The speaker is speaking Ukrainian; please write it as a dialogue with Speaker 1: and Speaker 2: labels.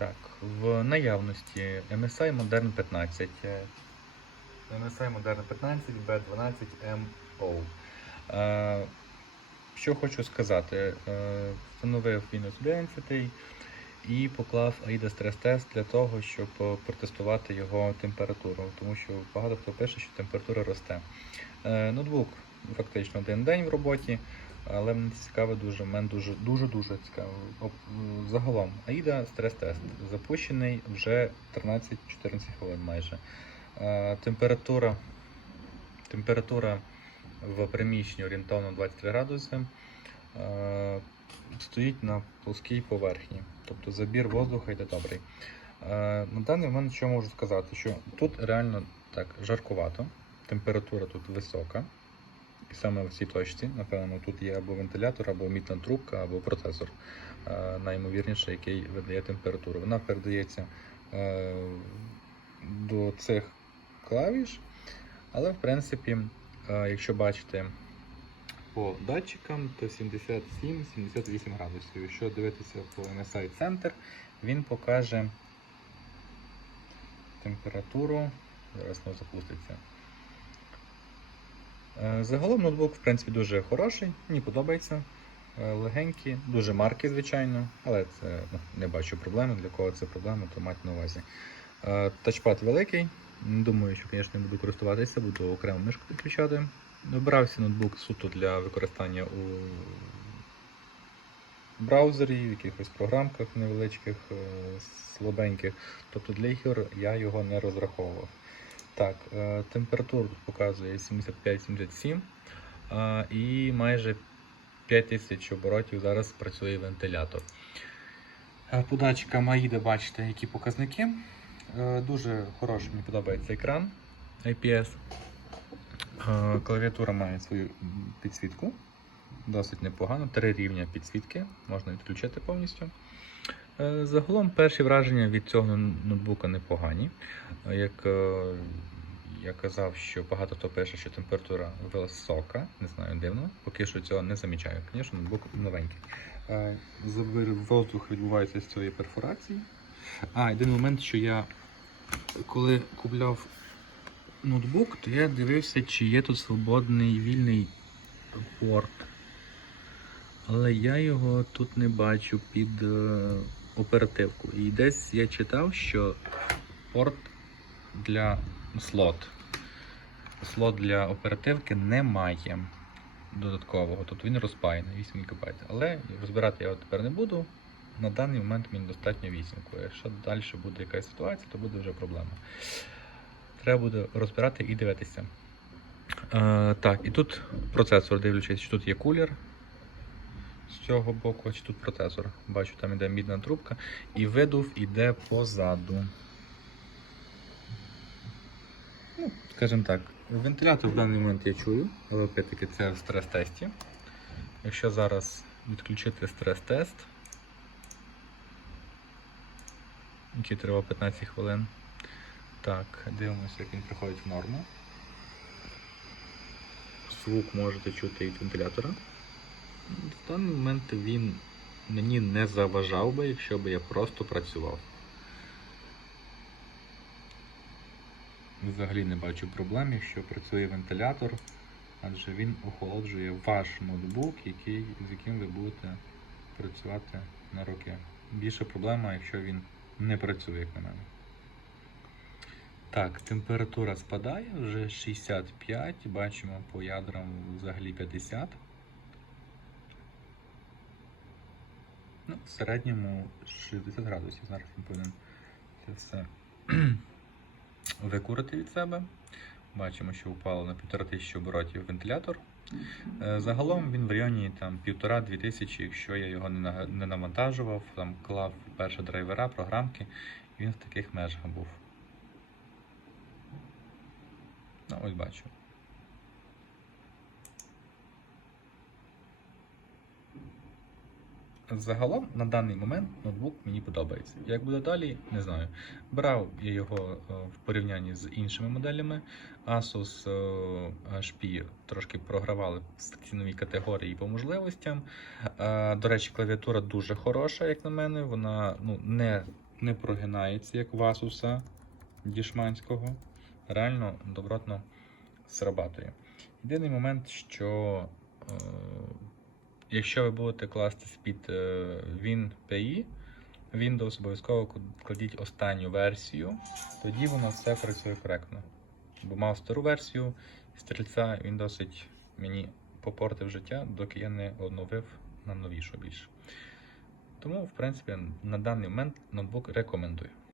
Speaker 1: Так, в наявності MSI Modern 15. е, MSI Modern 15 B12MO. Е, Що хочу сказати, Е, встановив Windows 11 і поклав AIDA Test для того, щоб протестувати його температуру, тому що багато хто пише, що температура росте. Ноутбук фактично один день в роботі, але мені цікаво дуже, мене дуже дуже дуже цікаво. Загалом, AIDA Stress Test запущений вже 13-14 хвилин майже. Е, Температура, температура в приміщенні орієнтовно 23 градуси. Е, Стоїть на плоскій поверхні, тобто забір воздуха йде добрий. Е, На даний момент що можу сказати, що тут реально так жаркувато, температура тут висока. Саме в цій точці, напевно, тут є або вентилятор, або мітна трубка, або процесор, е, найімовірніше, який видає температуру. Вона передається е, до цих клавіш, але в принципі, е, якщо бачите по датчикам, то 77-78 градусів. Якщо дивитися по MSI Center, він покаже температуру. Зараз воно запуститься. Е, Загалом ноутбук, в принципі, дуже хороший, мені подобається. Е, Легенький, дуже марки, звичайно, але це ну, не бачу проблеми. Для кого це проблема, то мати на увазі. Е, Тачпад великий. Думаю, що, звісно, буду користуватися, буду окремо мишку підключати. Обрався ноутбук суто для використання у браузері, в якихось програмках невеличких, слабеньких. Тобто для ігор я його не розраховував. Так, е, температуру тут показує 75-77 е, і майже 5000 оборотів зараз працює вентилятор. Е, По датчикам AIDA бачите, які показники. Дуже хороший, мені подобається екран IPS. Клавіатура має свою підсвітку. Досить непогано. Три рівня підсвітки, можна відключити повністю. Е, Загалом перші враження від цього ноутбука непогані. Е, Як е, я казав, що багато хто пише, що температура висока, не знаю, дивно. Поки що цього не замічаю. Звісно, ноутбук новенький. Забір воздух відбувається з цієї перфорації. А, один момент, що я коли купляв ноутбук, то я дивився, чи є тут свободний вільний порт. Але я його тут не бачу під оперативку. І десь я читав, що порт для слот. Слот для оперативки немає додаткового. Тобто він розпаяний 8 ГБ. Але розбирати я його тепер не буду. На даний момент мені достатньо 8. Якщо далі буде якась ситуація, то буде вже проблема. Треба буде розбирати і дивитися. Е, так, і тут процесор, дивлячись, що тут є кулер цього боку, чи тут процесор. Бачу, там іде мідна трубка, і видув іде позаду. Ну, скажімо так, вентилятор в даний момент я чую, але опять-таки це в стрес-тесті. Якщо зараз відключити стрес-тест, який тривав 15 хвилин. Так, дивимося, як він приходить в норму. Звук можете чути від вентилятора. В даний момент він мені не заважав би, якщо б я просто працював. Взагалі не бачу проблем, якщо працює вентилятор, адже він охолоджує ваш ноутбук, який, з яким ви будете працювати на роки. Більша проблема, якщо він не працює, як на мене. Так, температура спадає, вже 65, бачимо по ядрам взагалі 50. Ну, в середньому 60 градусів. Зараз він повинен це все викурити від себе. Бачимо, що впало на 1500 оборотів вентилятор. Е, Загалом він в районі там 1,5-2 тисячі, якщо я його не не навантажував, там клав перше драйвера, програмки, і він в таких межах був. Ну, ось бачу. Загалом на даний момент ноутбук мені подобається. Як буде далі, не знаю. Брав я його е, в порівнянні з іншими моделями. Asus е, HP трошки програвали в ціновій категорії по можливостям. Е, До речі, клавіатура дуже хороша, як на мене. Вона ну, не не прогинається, як в Asus дішманського. Реально добротно срабатує. Єдиний момент, що якщо ви будете класти з-під е, WinPI, Windows обов'язково кладіть останню версію, тоді воно все працює коректно. Бо мав стару версію стрільця, він досить мені попортив життя, доки я не оновив на новішу більше. Тому, в принципі, на даний момент ноутбук рекомендую.